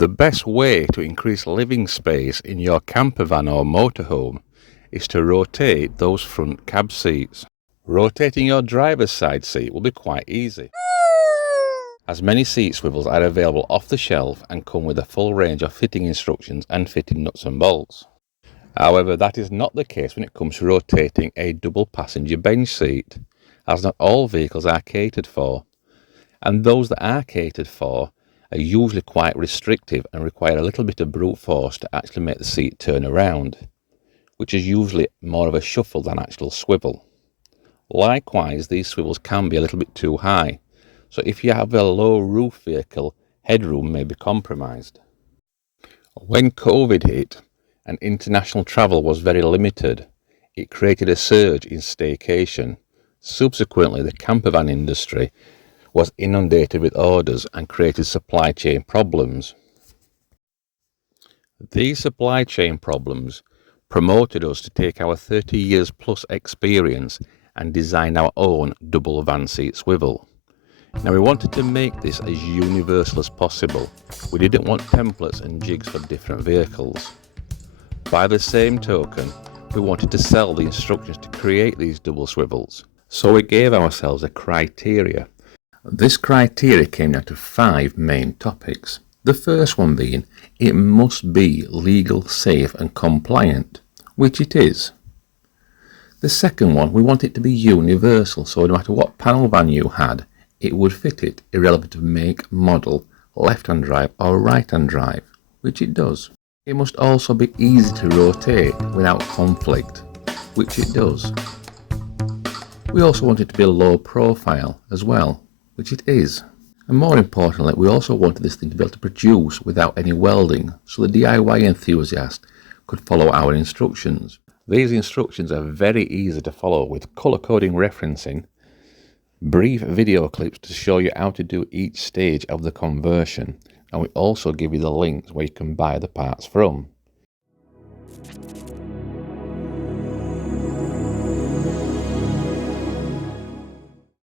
The best way to increase living space in your campervan or motorhome is to rotate those front cab seats. Rotating your driver's side seat will be quite easy, as many seat swivels are available off the shelf and come with a full range of fitting instructions and fitting nuts and bolts. However, that is not the case when it comes to rotating a double passenger bench seat, as not all vehicles are catered for, and those that are catered for are usually quite restrictive and require a little bit of brute force to actually make the seat turn around, which is usually more of a shuffle than actual swivel. Likewise, these swivels can be a little bit too high, so if you have a low roof vehicle, headroom may be compromised. When COVID hit and international travel was very limited, it created a surge in staycation. Subsequently, the campervan industry was inundated with orders and created supply chain problems. These supply chain problems promoted us to take our 30 years plus experience and design our own double van seat swivel. Now, we wanted to make this as universal as possible. We didn't want templates and jigs for different vehicles. By the same token, we wanted to sell the instructions to create these double swivels. So we gave ourselves a criteria. This criteria came down to 5 main topics. The first one being, it must be legal, safe and compliant, which it is. The second one, we want it to be universal, so no matter what panel van you had, it would fit it, irrelevant of make, model, left-hand drive or right-hand drive, which it does. It must also be easy to rotate without conflict, which it does. We also want it to be low profile as well, which it is. And more importantly, we also wanted this thing to be able to produce without any welding, so the DIY enthusiast could follow our instructions. These instructions are very easy to follow with colour coding referencing, brief video clips to show you how to do each stage of the conversion, and we also give you the links where you can buy the parts from.